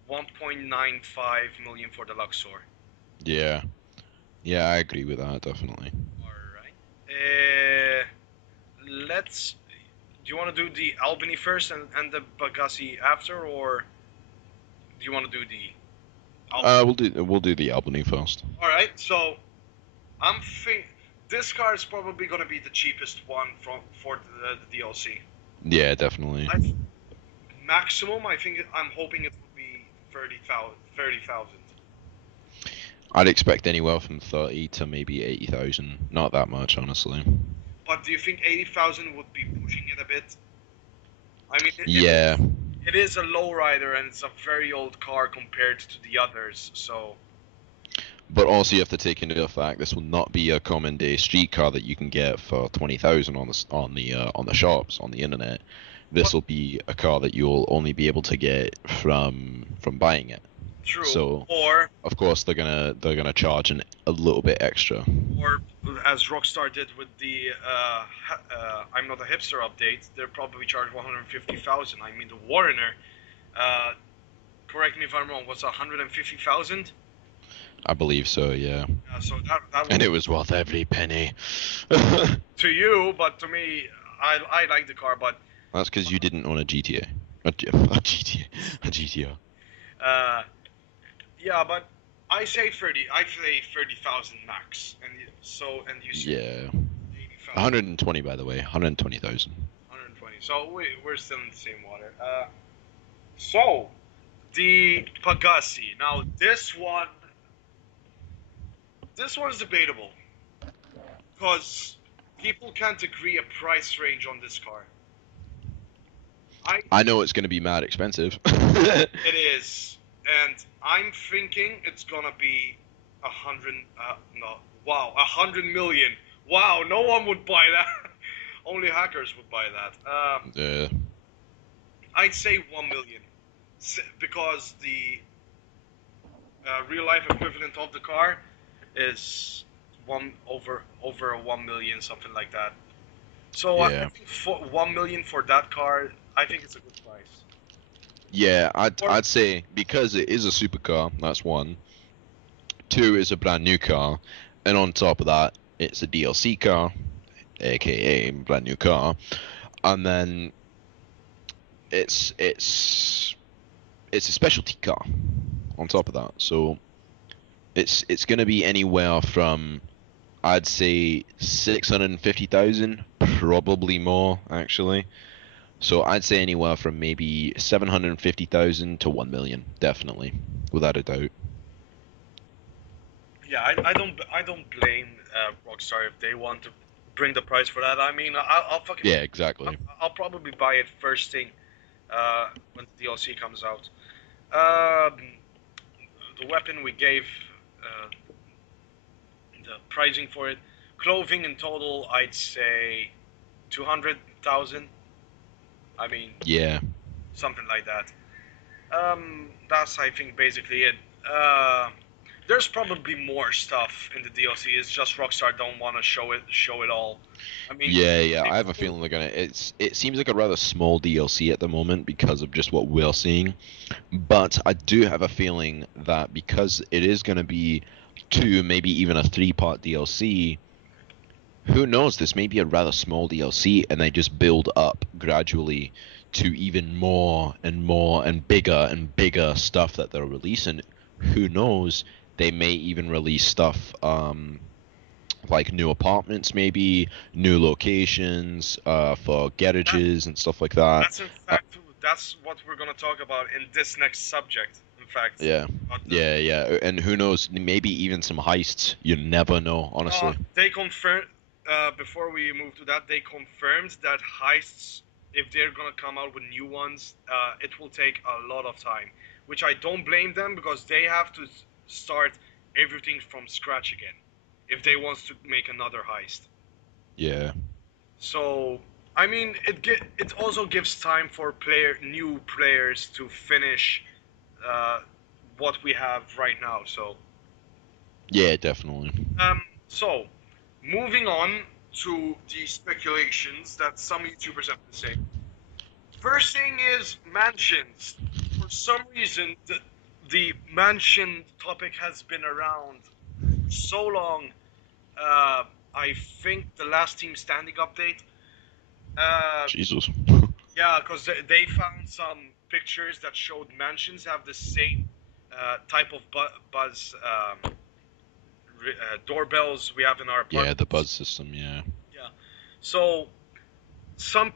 1.95 million for the Luxor. Yeah. Yeah, I agree with that, definitely. All right. Let's. Do you want to do the Albany first and the Bagassi after, or do you want to do the Albany? We'll do the Albany first. All right. So I'm think this car is probably gonna be the cheapest one for the DLC. Yeah, definitely. I maximum. I think I'm hoping it would be 30,000. 30,000. I'd expect anywhere from 30 to maybe 80,000. Not that much, honestly. But do you think 80,000 would be pushing it a bit? I mean, Yeah, it is a lowrider and it's a very old car compared to the others. So but also you have to take into effect this will not be a common day street car that you can get for 20,000 on the shops on the internet. This but will be a car that you'll only be able to get from buying it. true. So of course they're gonna charge a little bit extra. Or as Rockstar did with the I'm Not a Hipster update, they'll probably charge 150,000. I mean, the Warner, uh, correct me if I'm wrong, was 150,000. I believe so, yeah. So that And would it was worth every penny. to you, but to me, I like the car, but That's because you didn't own a GTA. A GTA. uh, yeah, but I say 30. I say 30,000 max, and you say Yeah. 80,000. 120, by the way. 120,000. 120. So we're still in the same water. So the Pagasi. Now this one's debatable because people can't agree a price range on this car. I I know it's going to be mad expensive. It is, and I'm thinking it's gonna be 100. No, wow, 100 million. Wow, no one would buy that. Only hackers would buy that. Yeah. I'd say 1 million, because the real life equivalent of the car is over 1 million, something like that. So I Yeah. think for 1 million for that car, I think it's a good price. Yeah, I'd Or I'd say because it is a supercar, that's one. Two is a brand new car, and on top of that, it's a DLC car, aka brand new car, and then it's it's a specialty car on top of that. So it's gonna be anywhere from I'd say 650,000, probably more actually. So I'd say anywhere from maybe 750,000 to 1 million, definitely, without a doubt. yeah, I don't blame Rockstar if they want to bring the price for that. I mean, I'll fucking Yeah, I'll, exactly. I'll probably buy it first thing when the DLC comes out. Um, the weapon we gave uh, the pricing for it, clothing in total, I'd say 200,000. I mean, Yeah. something like that. That's I think basically it. Uh, there's probably more stuff in the DLC. It's just Rockstar don't want to show it all. I mean, Yeah, they I have a feeling they're gonna. It seems like a rather small DLC at the moment because of just what we're seeing, but I do have a feeling that because it is gonna be two, maybe even a three-part DLC. Who knows? This may be a rather small DLC, and they just build up gradually to even more and more and bigger stuff that they're releasing. Who knows? They may even release stuff like new apartments, maybe new locations for that garages and stuff like that. that's in Uh, fact that's what we're gonna talk about in this next subject. In fact, yeah, but yeah, and who knows? Maybe even some heists. You never know, honestly. they confirmed before we move to that. They confirmed that heists, if they're gonna come out with new ones, it will take a lot of time. Which I don't blame them because they have to start everything from scratch again if they want to make another heist. Yeah, So I mean, it also gives time for new players to finish uh, what we have right now. So yeah, definitely. so moving on to the speculations that some YouTubers have been saying. First thing is mansions. For some reason, the mansion topic has been around for so long. I think the last Team Standing update. Uh, Jesus. yeah, because they found some pictures that showed mansions have the same type of buzz doorbells we have in our Yeah, the apartments. buzz system. Yeah. Yeah. So some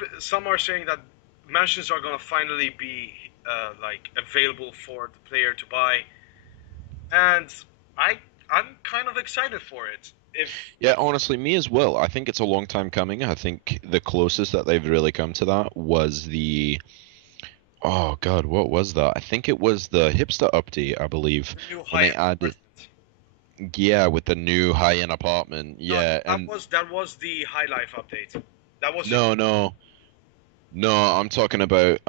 are saying that mansions are gonna finally be like available for the player to buy, and I I'm kind of excited for it. Yeah, honestly, me as well. I think it's a long time coming. I think the closest that they've really come to that was the oh God, what was that? I think it was the hipster update, I believe, the new when they high-end added apartment. yeah, with the new high-end apartment. No, Yeah, that and was the High Life update. That was no, no. No, I'm talking about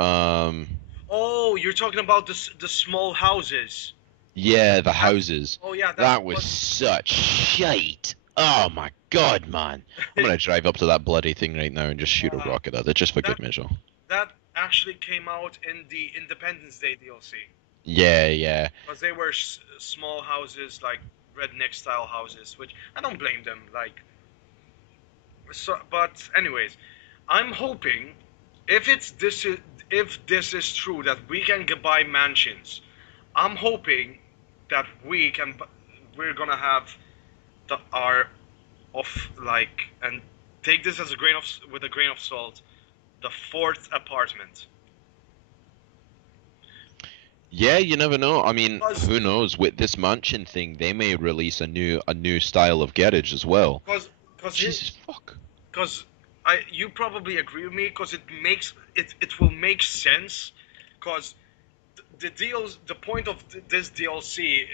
oh, you're talking about the small houses. yeah, the That houses. oh yeah, that That was was such shite. Oh my God, man. I'm gonna drive up to that bloody thing right now and just shoot a uh, rocket at it just for that good measure. that actually came out in the Independence Day DLC Yeah, yeah. because they were small houses like redneck style houses, which I don't blame them. Like so, but anyways, I'm hoping if it's this is if this is true that we can buy mansions, I'm hoping that we're gonna have our of like and take this as a grain of with a grain of salt. The fourth apartment. Yeah, you never know. I mean, Cause, who knows? With this mansion thing, they may release a new style of garage as well. cause, cause, here, Jesus fuck. cause you probably agree with me. Cause it will make sense. Cause the point of this DLC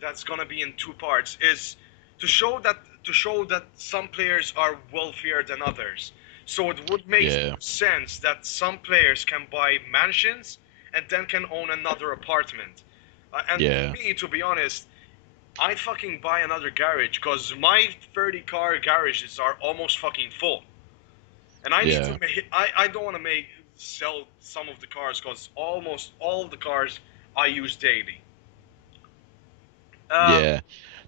that's gonna be in two parts is to show that some players are wealthier than others. So it would make Yeah, sense that some players can buy mansions and then can own another apartment. And for yeah, me, to be honest, I'd fucking buy another garage because my 30 car garages are almost fucking full, and I need to yeah, make. I don't want to make sell some of the cars because almost all of the cars I use daily. Uh, yeah.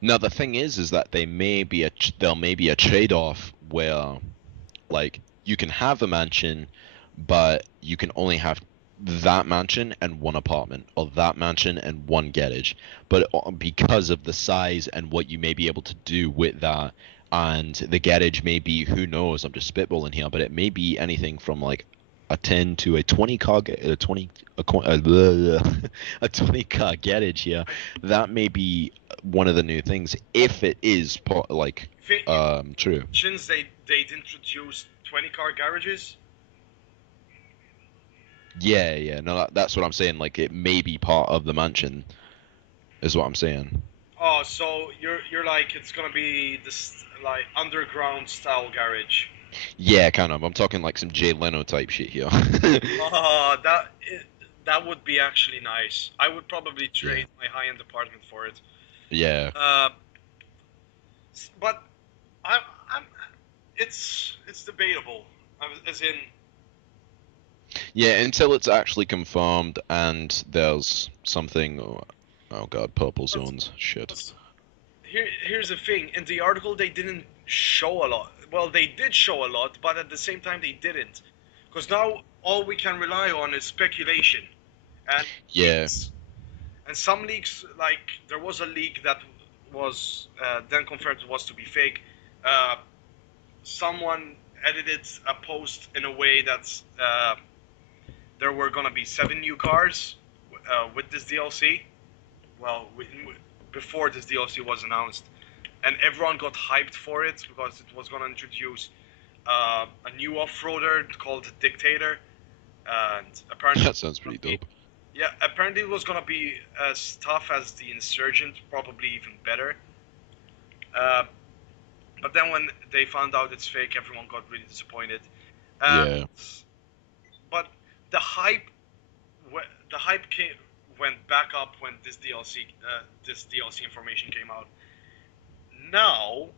Now the thing is that they may be there may be a trade-off where like you can have a mansion, but you can only have that mansion and one apartment, or that mansion and one garage. But because of the size and what you may be able to do with that, and the garage may be, who knows, I'm just spitballing here, but it may be anything from like a 10 to a 20 car, a 20, a 20 car garage here. I That may be one of the new things if it is like think if true. since they'd introduced 20 car garages. Yeah, yeah. No, that's what I'm saying. Like it may be part of the mansion, is what I'm saying. Oh, so you're like it's gonna be this like underground style garage. Yeah, kind of. I'm talking like some Jay Leno type shit here. Oh, that would be actually nice. I would probably Yeah, trade my high-end apartment for it. yeah, Uh, but I'm, I'm, it's debatable. As in, yeah. Until it's actually confirmed and there's something. Oh God, purple but, zones. Shit. but here's the thing. In the article, they didn't show a lot. Well, they did show a lot, but at the same time, they didn't. Because now all we can rely on is speculation and Yeah, leaks. And some leaks, like there was a leak that was then confirmed was to be fake. Uh, Someone edited a post in a way that there were gonna be 7 new cars with this DLC. Well, before this DLC was announced, and everyone got hyped for it because it was gonna introduce a new off-roader called Dictator, and apparently, that sounds pretty dope. yeah, apparently it was gonna be as tough as the Insurgent, probably even better. Uh, but then when they found out it's fake, everyone got really disappointed. Uh, Yeah, but the hype, the hype went back up when this DLC information came out. Now,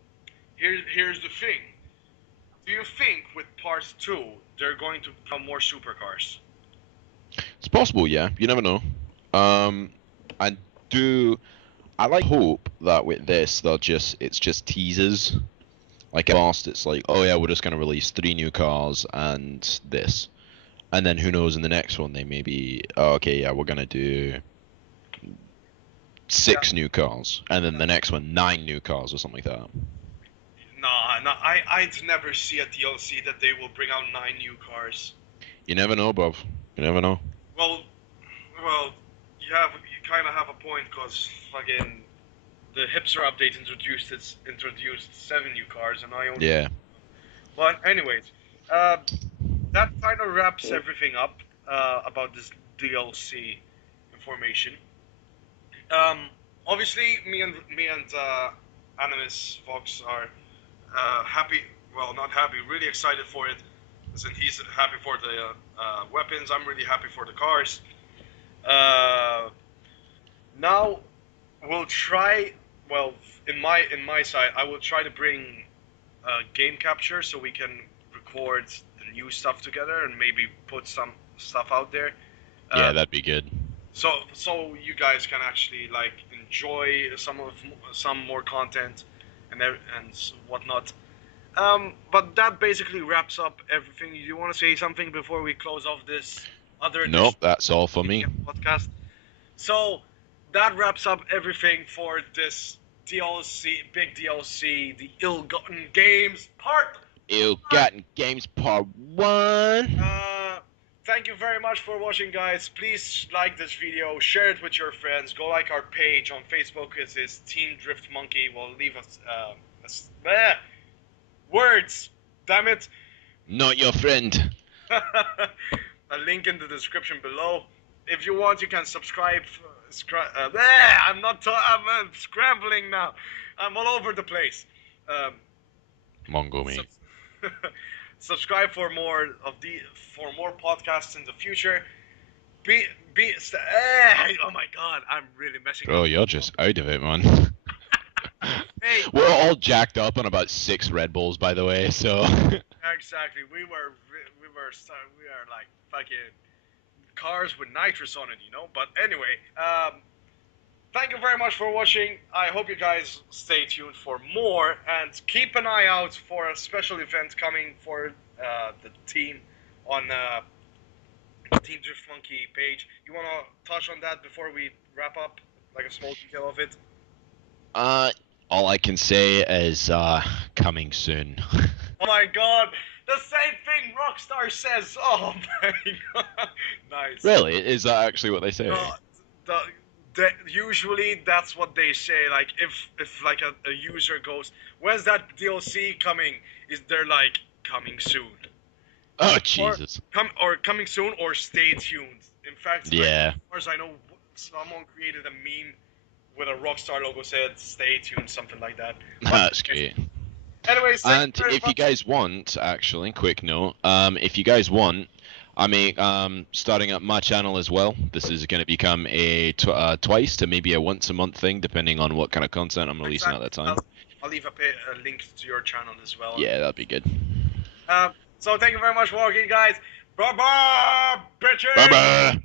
here's the thing. Do you think with Part 2 they're going to become more supercars? It's possible, yeah. You never know. Um, I do. I like hope that with this, it's just teasers. Like at first, it's like, oh yeah, we're just gonna release 3 new cars and this, and then who knows in the next one they maybe, oh, okay, yeah, we're gonna do Yeah. 6 new cars, and then the next one 9 new cars or something like that. Nah, nah. I'd never see a DLC that they will bring out 9 new cars. You never know, Bob. You never know. Well, well, you kind of have a point because fucking the hipster update introduced 7 new cars and I only. Yeah. But anyways, uh, that kind of wraps everything up about this DLC information. Um, Obviously, me and Animus Fox are happy. Well, not happy. Really excited for it. Listen, he's happy for the weapons. I'm really happy for the cars. Uh, Now we'll try. Well, in my side, I will try to bring game capture so we can record the new stuff together and maybe put some stuff out there. Yeah, Uh, that'd be good. so you guys can actually like enjoy some more content and whatnot. But that basically wraps up everything. You want to say something before we close off this other edition Nope, that's all for of me. TDM podcast? So that wraps up everything for this big DLC, the Ill-Gotten Games Part 1. Ill-Gotten Games Part 1. Uh, Thank you very much for watching, guys. Please like this video, share it with your friends. Go like our page on Facebook. It is Team Drift Monkey. We'll leave us words. Damn it. Not your friend. A link in the description below. If you want, you can subscribe. I'm scrambling now. I'm all over the place. Um, Mongo me. sub- Subscribe for more podcasts in the future. Be be. Oh my God, I'm really messing Oh, up. you're just out of it, man. Hey, We're all jacked up on about 6 Red Bulls, by the way, so. exactly. We are like fucking cars with nitrous on it, you know. But anyway, thank you very much for watching. I hope you guys stay tuned for more and keep an eye out for a special event coming for the team on Team Drift Monkey page. You want to touch on that before we wrap up, like a small detail of it? Uh, all I can say is, coming soon. Oh my God, the same thing Rockstar says. Oh my God, nice. Really? Is that actually what they say? Usually that's what they say. Like if like a user goes, "When's that DLC coming?" Is they're like coming soon, Oh, or Jesus. coming soon, or stay tuned. In fact, Yeah. as far as I know, someone created a meme with a Rockstar logo said "Stay tuned," something like that. But That's great. anyways, thank And you very if you much. guys want, actually, quick note, if you guys want, I make starting up my channel as well. This is going to become a twice to maybe a once a month thing, depending on what kind of content I'm releasing at that time. I'll leave a link to your channel as well. Yeah, that'd be good. So thank you very much for watching, guys. Bye bye, bitches. Bye bye.